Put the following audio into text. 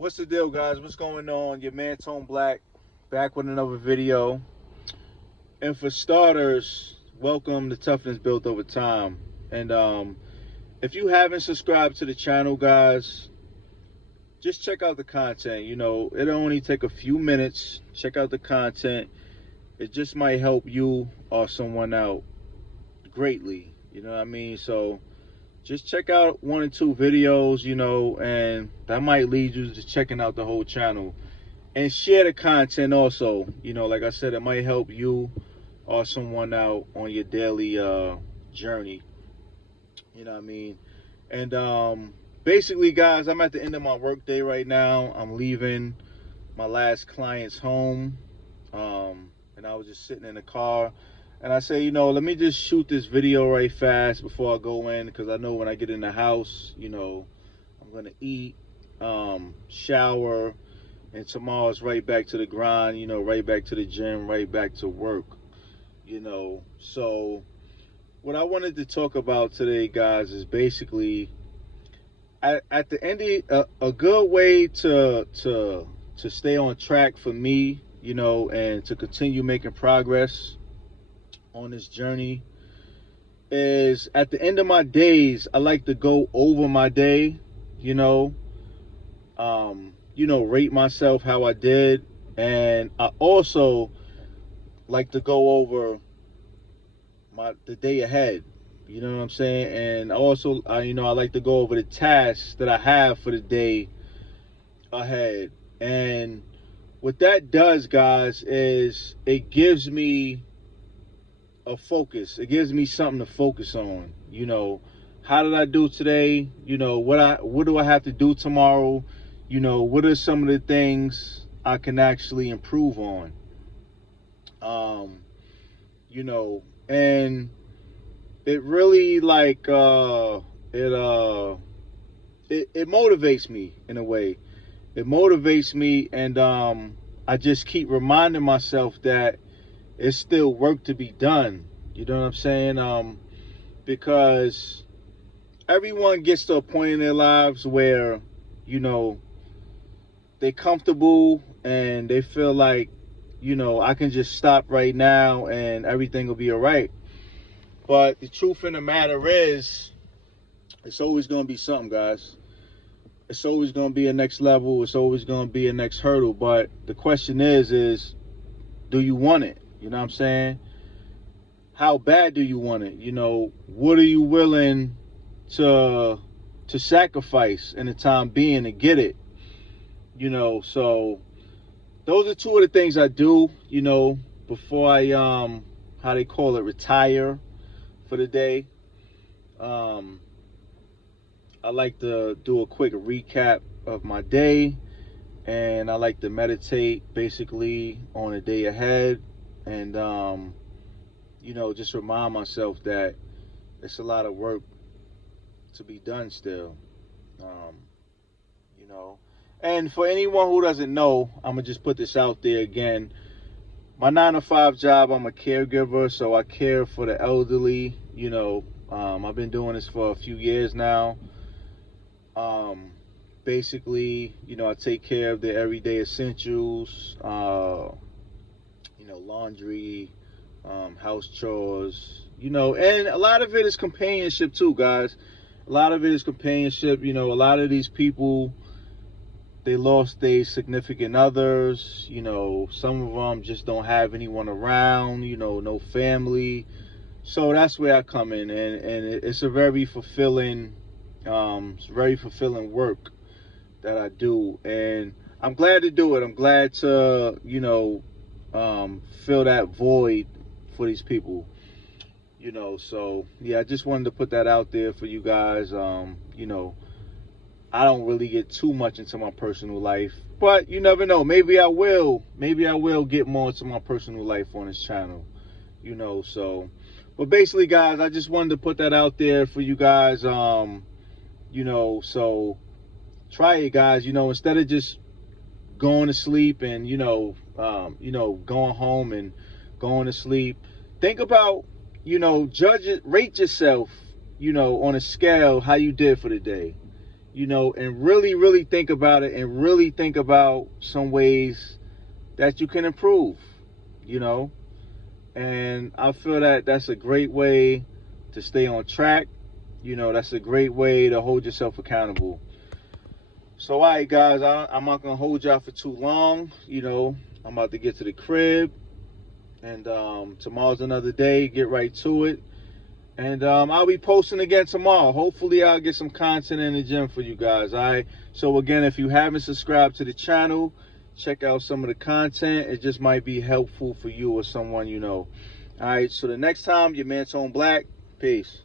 What's the deal, guys? What's going on? Your man Tone Black back with another video. And for starters, welcome to Toughness.Buit.Overtime. And if you haven't subscribed to the channel, guys, just check out the content. You know, it'll only take a few minutes. Check out the content. It just might help you or someone out greatly. You know what I mean? So just check out 1 or 2 videos, you know, and that might lead you to checking out the whole channel. And share the content also. You know, like I said, it might help you or someone out on your daily journey. You know what I mean? And basically, guys, I'm at the end of my work day right now. I'm leaving my last client's home. And I was just sitting in the car. And I say, you know, let me just shoot this video right fast before I go in, because I know when I get in the house, you know, I'm going to eat, shower, and tomorrow's right back to the grind, you know, right back to the gym, right back to work, you know. So what I wanted to talk about today, guys, is basically at the end of a good way to stay on track for me, you know, and to continue making progress on this journey is at the end of my days, I like to go over my day, you know, rate myself how I did. And I also like to go over the day ahead, you know what I'm saying? And also, I like to go over the tasks that I have for the day ahead. And what that does, guys, is it gives me a focus. It gives me something to focus on. You know, how did I do today? You know, what do I have to do tomorrow? You know, what are some of the things I can actually improve on? You know, and it really it motivates me in a way. It motivates me, and I just keep reminding myself that it's still work to be done. You know what I'm saying? Because everyone gets to a point in their lives where, you know, they're comfortable and they feel like, you know, I can just stop right now and everything will be all right. But the truth in the matter is, it's always going to be something, guys. It's always going to be a next level. It's always going to be a next hurdle. But the question is, do you want it? You know what I'm saying? How bad do you want it? You know, what are you willing to sacrifice in the time being to get it? You know, so those are 2 of the things I do, you know, before I how they call it, retire for the day. I like to do a quick recap of my day, and I like to meditate basically on the day ahead. And you know, just remind myself that it's a lot of work to be done still. You know, and for anyone who doesn't know, I'm gonna just put this out there again. My 9-to-5 job, I'm a caregiver, so I care for the elderly. You know, I've been doing this for a few years now. Basically, you know, I take care of the everyday essentials, you know, laundry, house chores, you know, and a lot of it is companionship too, guys. A lot of it is companionship. You know, a lot of these people, they lost their significant others. You know, some of them just don't have anyone around, you know, no family. So that's where I come in, and it's a very fulfilling work that I do, and I'm glad to do it. I'm glad to, you know, fill that void for these people, you know. So yeah, I just wanted to put that out there for you guys. You know, I don't really get too much into my personal life, but you never know. Maybe I will get more into my personal life on this channel, you know. So, but basically, guys, I just wanted to put that out there for you guys. You know, so try it, guys. You know, instead of just going to sleep and, you know, going home and going to sleep, think about, you know, rate yourself, you know, on a scale, how you did for the day. you know, and really think about it, and really think about some ways that you can improve, you know. And I feel that that's a great way to stay on track. You know, that's a great way to hold yourself accountable. So, all right, guys, I'm not going to hold y'all for too long. You know, I'm about to get to the crib. And tomorrow's another day. Get right to it. And I'll be posting again tomorrow. Hopefully, I'll get some content in the gym for you guys. All right. So, again, if you haven't subscribed to the channel, check out some of the content. It just might be helpful for you or someone you know. All right. So, the next time, your man Tone Black. Peace.